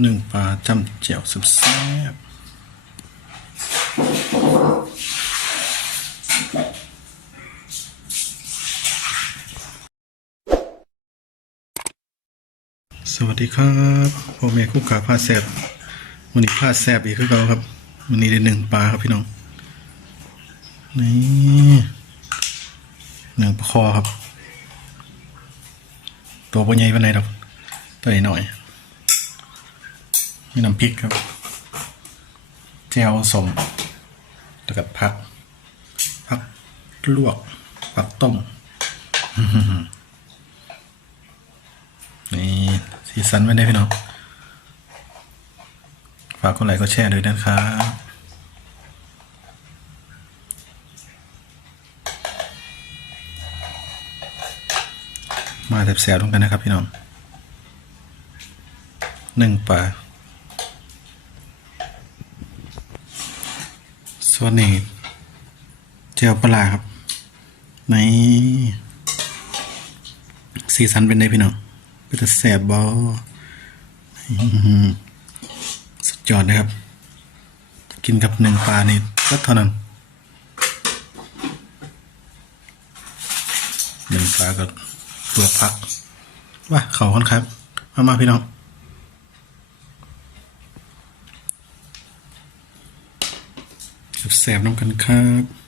หนึ่งปลาจำเจียวสุดแซ่บสวัสดีครับพ่อแม่คู่ขาผ้าแซบวันนี้ผ้าแซบอีกคือเก่าครับวันนี้ได้หนึ่งปลาครับพี่น้องนี่หนึ่งปลาคอครับ ตัวปใหญ่ปาไหนใดดอกตัวใหญ่น่อย มีน้ำพริกครับแจ่วสมแล้วกับผักผักลวกผักต้มนี่สีสันไว้ได้พี่น้องฝากกดไลค์กดแชร์ด้วยนะครับมาแสบๆตรงกันนะครับพี่น้องหนึ่งปลา ส่วนนี้เจลปลาครับในสีสันเป็นไงพี่น้องเป็นแต่แสบบอสุดยอดนะครับ กินกับหนึ่งปลานี่ก็เท่านั้นหนึ่งปลาก็ตัวพักว่าเขาค่อนครับ มามาพี่น้อง แสบๆน้ำกันครับ